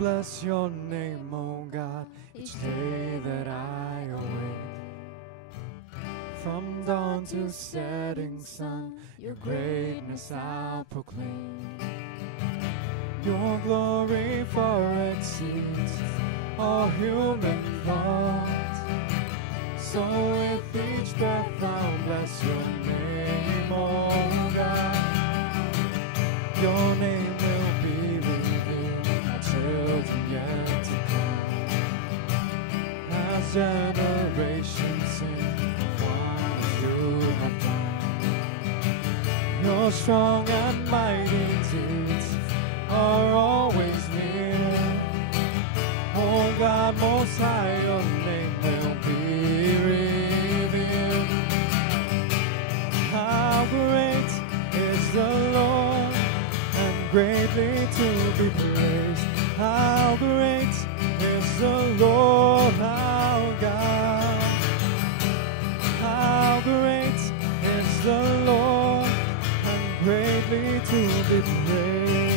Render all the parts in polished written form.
bless your name, oh God, each day that I awake. From dawn to setting sun, your greatness I'll proclaim. Your glory far exceeds all human thought. So with each breath I'll bless your name, oh God. Your name will be revealed, our children yet to come. As generations sing of what you have done. Your strong and mighty deeds are always near. Oh God, most high, your name will be revealed. How great is the Lord, and greatly to be praised. How great is the Lord our God. How great is the Lord, and greatly to be praised.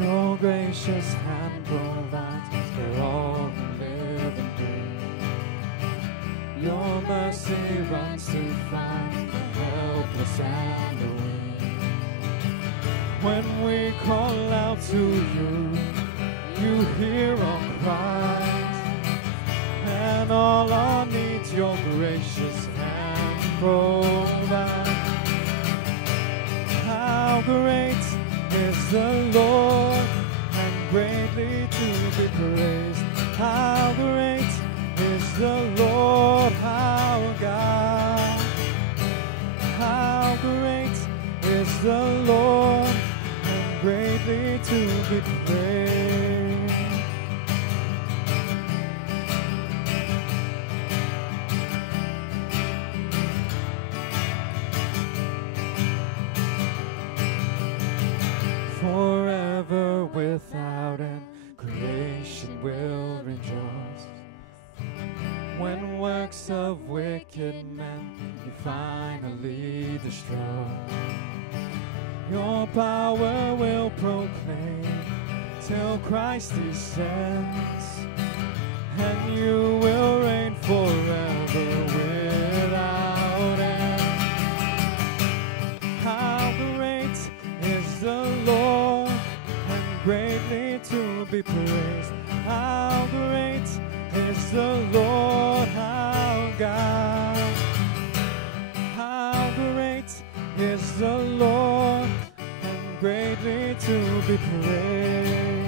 Your gracious hand provides for all who live and breathe. Your mercy runs to find the helpless and the weak. When we call out to you, you hear our cries, and all our needs your gracious hand provides. How great is the Lord, and greatly to be praised. How great is the Lord our God. How great is the Lord, and greatly to be praised. Forever without end, creation will rejoice. When works of wicked men you finally destroy, your power will proclaim till Christ descends, and you will reign forever without end. How great is the Lord, and greatly to be praised. How great is the Lord our God. How great is the Lord, and greatly to be praised.